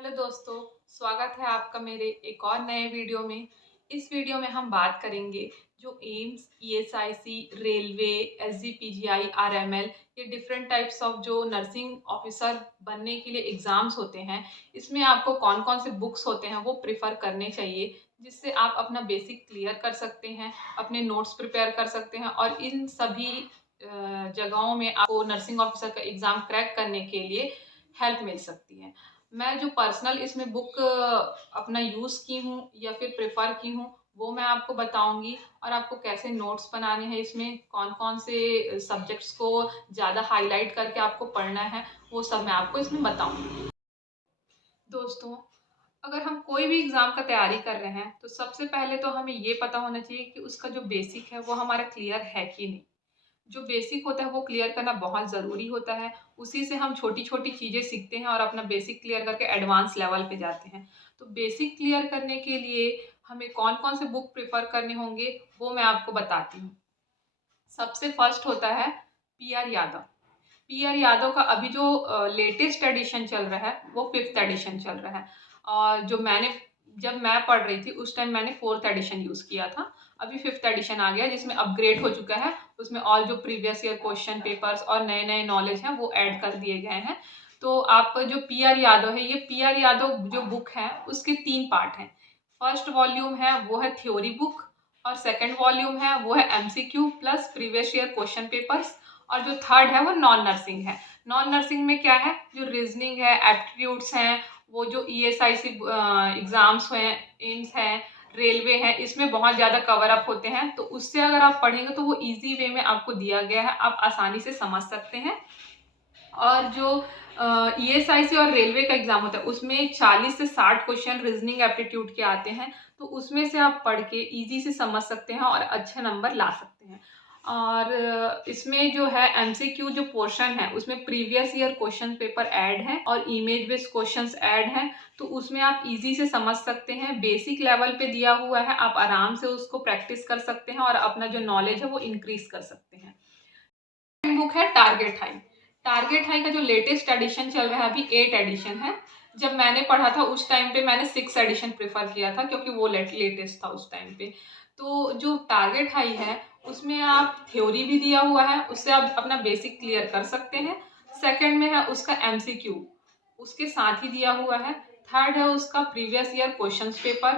Hello दोस्तों, स्वागत है आपका मेरे एक और नए वीडियो में। इस वीडियो में हम बात करेंगे जो AIIMS, ESIC, railway, SGPGI, RML ये डिफरेंट टाइप्स ऑफ जो नर्सिंग ऑफिसर बनने के लिए एग्ज़ाम्स होते हैं, इसमें आपको कौन-कौन से बुक्स होते हैं वो प्रेफ़र करने चाहिए, जिससे आप अपना बेसिक क्लियर कर सकते हैं, अपने नोट्स प्रिपेयर कर सकते हैं और इन सभी जगहों में आपको नर्सिंग ऑफिसर का एग्ज़ाम क्रैक करने के लिए हेल्प मिल सकती है। मैं जो पर्सनल इसमें बुक अपना यूज़ की हूँ या फिर प्रेफ़र की हूँ, वो मैं आपको बताऊँगी और आपको कैसे नोट्स बनाने हैं इसमें, कौन-कौन से सब्जेक्ट्स को ज़्यादा हाइलाइट करके आपको पढ़ना है, वो सब मैं आपको इसमें बताऊँगी। दोस्तों, अगर हम कोई भी एग्ज़ाम का तैयारी कर रहे हैं, तो सबसे पहले तो हमें ये पता होना चाहिए कि उसका जो बेसिक है, वो हमारा क्लियर है कि नहीं। जो बेसिक होता है वो क्लियर करना बहुत ज़रूरी होता है। उसी से हम छोटी-छोटी चीज़ें सीखते हैं और अपना बेसिक क्लियर करके एडवांस लेवल पे जाते हैं। तो बेसिक क्लियर करने के लिए हमें कौन-कौन से बुक प्रेफ़र करने होंगे, वो मैं आपको बताती हूँ। सबसे फर्स्ट होता है पीआर यादव। पीआर यादव का अभी जो लेटेस्ट एडिशन चल रहा है, वो 5th एडिशन चल रहा है। और जो मैंने जब मैं पढ़ रही थी, उस टाइम मैंने 4th एडिशन यूज़ किया था। अभी 5th एडिशन आ गया जिसमें अपग्रेड हो चुका है। उसमें ऑल जो प्रीवियस ईयर क्वेश्चन पेपर्स और नए-नए नॉलेज हैं, वो ऐड कर दिए गए हैं। तो आप जो पीआर यादव है, ये पीआर यादव जो बुक है, उसके 3 पार्ट हैं। फर्स्ट वॉल्यूम है, वो है थ्योरी बुक और सेकंड वॉल्यूम है, वो है MCQ plus previous year question papers और जो थर्ड है वो नॉन नर्सिंग है। नॉन नर्सिंग में क्या है, जो रीजनिंग है, एप्टीट्यूड्स हैं, वो जो ईएसआईसी एग्जाम्स हैं, एम्स हैं, रेलवे है, इसमें बहुत ज़्यादा कवर अप होते हैं। तो उससे अगर आप पढ़ेंगे तो वो इजी वे में आपको दिया गया है, आप आसानी से समझ सकते हैं। और जो ईएसआईसी और रेलवे का एग्जाम होता है, उसमें 40 से 60 क्वेश्चन रीजनिंग एप्टीट्यूड के आते हैं। तो उसमें से आप पढ़ के इजी से समझ सकते हैं और अच्छे नंबर ला सकते हैं। और इसमें जो है एमसीक्यू जो पोर्शन है, उसमें previous year question paper add है और इमेज बेस्ड क्वेश्चंस ऐड हैं। तो उसमें आप इजी से समझ सकते हैं, बेसिक लेवल पे दिया हुआ है, आप आराम से उसको प्रैक्टिस कर सकते हैं और अपना जो नॉलेज है वो इंक्रीज कर सकते हैं। बुक है टारगेट हाई। टारगेट हाई का जो लेटेस्ट एडिशन चल रहा है, अभी 8 एडिशन है। जब मैंने पढ़ा था उस टाइम पे मैंने 6 एडिशन प्रेफर किया था, क्योंकि वो लेटेस्ट था उस टाइम पे। तो जो टारगेट हाई है, उसमें आप थ्योरी भी दिया हुआ है, उससे आप अपना बेसिक क्लियर कर सकते हैं। सेकंड में है उसका एमसीक्यू, उसके साथ ही दिया हुआ है। थर्ड है उसका previous year questions paper.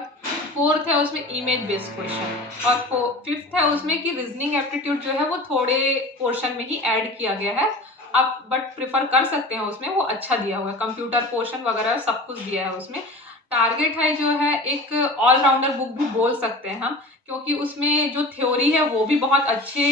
Fourth है उसमें इमेज बेस्ड क्वेश्चन और फिफ्थ है उसमें कि रीजनिंग एप्टीट्यूड जो है वो थोड़े पोर्शन में ही ऐड किया गया है। आप बट प्रेफर कर सकते हैं, उसमें वो अच्छा दिया हुआ है, कंप्यूटर पोर्शन वगैरह सब कुछ दिया है उसमें। टारगेट है जो है एक ऑलराउंडर बुक भी बोल सकते हैं हम, क्योंकि उसमें जो थ्योरी है वो भी बहुत अच्छे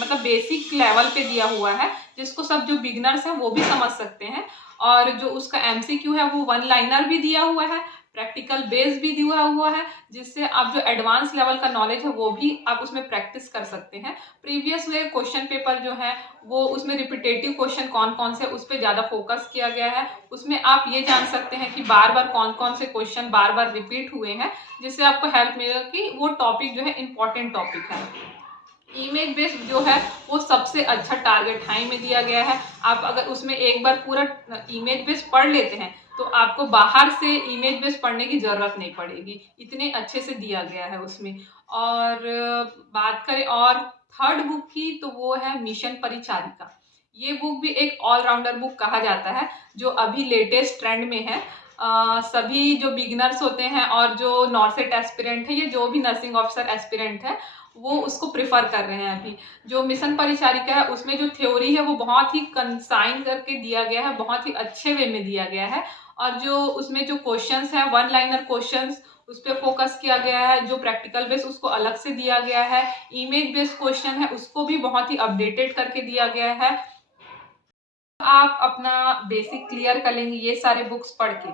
मतलब बेसिक लेवल पे दिया हुआ है, जिसको सब जो बिगनर्स हैं वो भी समझ सकते हैं। और जो उसका एमसीक्यू है वो वन लाइनर भी दिया हुआ है, प्रैक्टिकल बेस भी दिया हुआ है, जिससे आप जो एडवांस लेवल का नॉलेज है वो भी आप उसमें प्रैक्टिस कर सकते हैं। प्रीवियस ईयर क्वेश्चन पेपर जो है, वो उसमें रिपीटेटिव क्वेश्चन कौन-कौन से उस पे ज़्यादा फोकस किया गया है। उसमें आप ये जान सकते हैं कि बार-बार कौन-कौन से क्वेश्चन बार-बार रिपीट हुए हैं, जिससे आपको हेल्प मिलेगा कि वो टॉपिक जो है इम्पोर्टेंट टॉपिक है। इमेज बेस्ड जो है वो सबसे अच्छा टारगेट हाई में दिया गया है। आप अगर उसमें एक बार पूरा इमेज बेस्ड पढ़ लेते हैं, तो आपको बाहर से इमेज बेस्ड पढ़ने की ज़रूरत नहीं पड़ेगी, इतने अच्छे से दिया गया है उसमें। और बात करें और थर्ड बुक की, तो वो है मिशन परिचारिका। ये बुक भी एक ऑलराउंडर बुक कहा जाता है, जो अभी लेटेस्ट ट्रेंड में है। सभी जो बिगिनर्स होते हैं और जो नॉर्सेट एस्पिरेंट है, ये जो भी नर्सिंग ऑफिसर एस्पिरेंट है, वो उसको प्रेफर कर रहे हैं अभी। जो मिशन परिचारिका है, उसमें जो थ्योरी है वो बहुत ही कंसाइन करके दिया गया है, बहुत ही अच्छे वे में दिया गया है। और जो उसमें जो क्वेश्चंस हैं, वन लाइनर क्वेश्चंस, उस पे फोकस किया गया है। जो प्रैक्टिकल बेस उसको अलग से दिया गया है। इमेज बेस्ड क्वेश्चन है, उसको भी बहुत ही अपडेटेड करके दिया गया है। आप अपना बेसिक क्लियर कर लेंगे ये सारे बुक्स पढ़ के,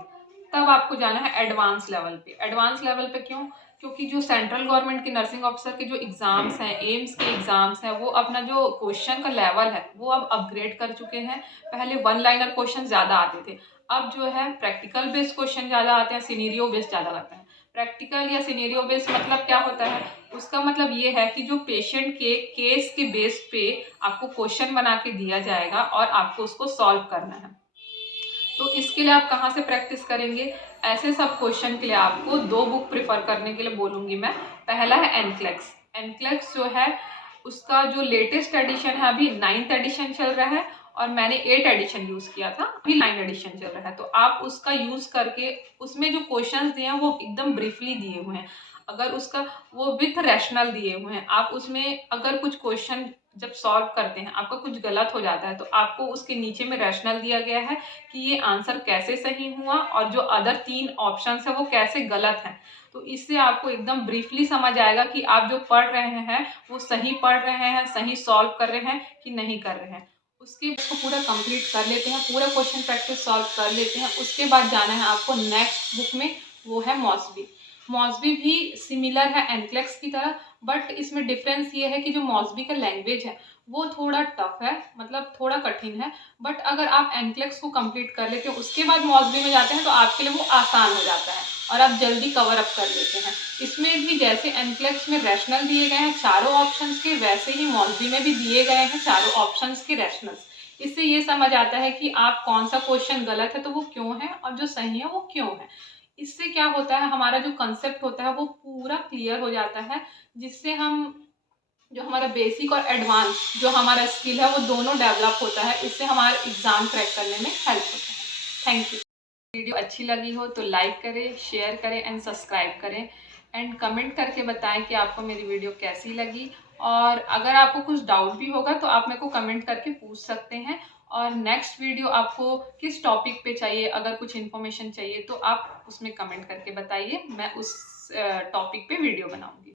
तब आपको जाना है एडवांस लेवल पे। एडवांस लेवल पे क्यों? क्योंकि जो सेंट्रल गवर्नमेंट के नर्सिंग ऑफिसर के जो एग्जाम्स हैं, एम्स के एग्जाम्स हैं, वो अपना जो क्वेश्चन का लेवल है वो अब अपग्रेड कर चुके हैं। पहले वन लाइनर क्वेश्चन ज़्यादा आते थे, अब जो है प्रैक्टिकल बेस्ड क्वेश्चन ज़्यादा आते हैं, सिनेरियो बेस्ड ज़्यादा आते हैं। प्रैक्टिकल या सिनेरियो बेस्ड मतलब क्या होता है? उसका मतलब ये है कि जो पेशेंट के केस के बेस पे आपको क्वेश्चन बना के दिया जाएगा और आपको उसको सॉल्व करना है। तो इसके लिए आप कहाँ से प्रैक्टिस करेंगे? ऐसे सब क्वेश्चन के लिए आपको 2 बुक प्रेफ़र करने के लिए बोलूँगी मैं। पहला है एनक्लेक्स। एनक्लेक्स जो है उसका जो लेटेस्ट एडिशन है, अभी 9th एडिशन चल रहा है और मैंने 8 एडिशन यूज़ किया था, अभी 9 एडिशन चल रहा है। तो आप उसका यूज़ करके उसमें जो क्वेश्चंस दिए हैं वो एकदम ब्रीफली दिए हुए हैं। अगर उसका वो विथ रैशनल दिए हुए हैं। आप उसमें अगर कुछ क्वेश्चन जब सॉल्व करते हैं, आपका कुछ गलत हो जाता है, तो आपको उसके नीचे में रैशनल दिया गया है कि ये आंसर कैसे सही हुआ और जो अदर 3 ऑप्शंस है वो कैसे गलत हैं। तो इससे आपको एकदम ब्रीफली समझ आएगा कि आप जो पढ़ रहे हैं वो सही पढ़ रहे हैं, सही सॉल्व कर रहे हैं कि नहीं कर रहे हैं। उसको पूरा कंप्लीट कर लेते हैं, पूरा क्वेश्चन प्रैक्टिस सॉल्व कर लेते हैं। उसके बाद जाना है आपको नेक्स्ट बुक में, वो है मॉसबी। मॉसबी भी सिमिलर है एनक्लेक्स की तरह, बट इसमें डिफरेंस ये है कि जो मॉसबी का लैंग्वेज है वो थोड़ा टफ है, मतलब थोड़ा कठिन है। बट अगर आप एनक्लेक्स को कंप्लीट कर लेते हैं उसके बाद मॉसबी में जाते हैं तो आपके लिए वो आसान हो जाता है और आप जल्दी कवर अप कर लेते हैं। इसमें भी जैसे एनक्लेक्स में रैशनल दिए गए हैं चारों ऑप्शंस के, वैसे ही मॉसबी में भी दिए गए हैं चारों ऑप्शंस के रैशनल्स। इससे ये समझ आता है कि आप कौन सा क्वेश्चन गलत है तो वो क्यों है और जो सही है वो क्यों है। इससे क्या होता है, हमारा जो कंसेप्ट होता है वो पूरा क्लियर हो जाता है, जिससे हम जो हमारा बेसिक और एडवांस जो हमारा स्किल है वो दोनों डेवलप होता है। इससे हमारा एग्ज़ाम क्रैक करने में हेल्प होता है। Thank you. वीडियो अच्छी लगी हो तो लाइक करें, शेयर करें एंड सब्सक्राइब करें एंड कमेंट करके बताएं कि आपको मेरी वीडियो कैसी लगी। और अगर आपको कुछ डाउट भी होगा तो आप मेरे को कमेंट करके पूछ सकते हैं। और नेक्स्ट वीडियो आपको किस टॉपिक पे चाहिए, अगर कुछ इन्फॉर्मेशन चाहिए तो आप उसमें कमेंट करके बताइए, मैं उस टॉपिक पे वीडियो बनाऊंगी।